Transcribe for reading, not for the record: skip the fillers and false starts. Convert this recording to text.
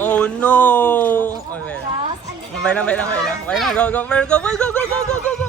Oh no! Okay lang. Tapos, ang liit. Bay lang. Go, go, go, go, go, go, go, go, go.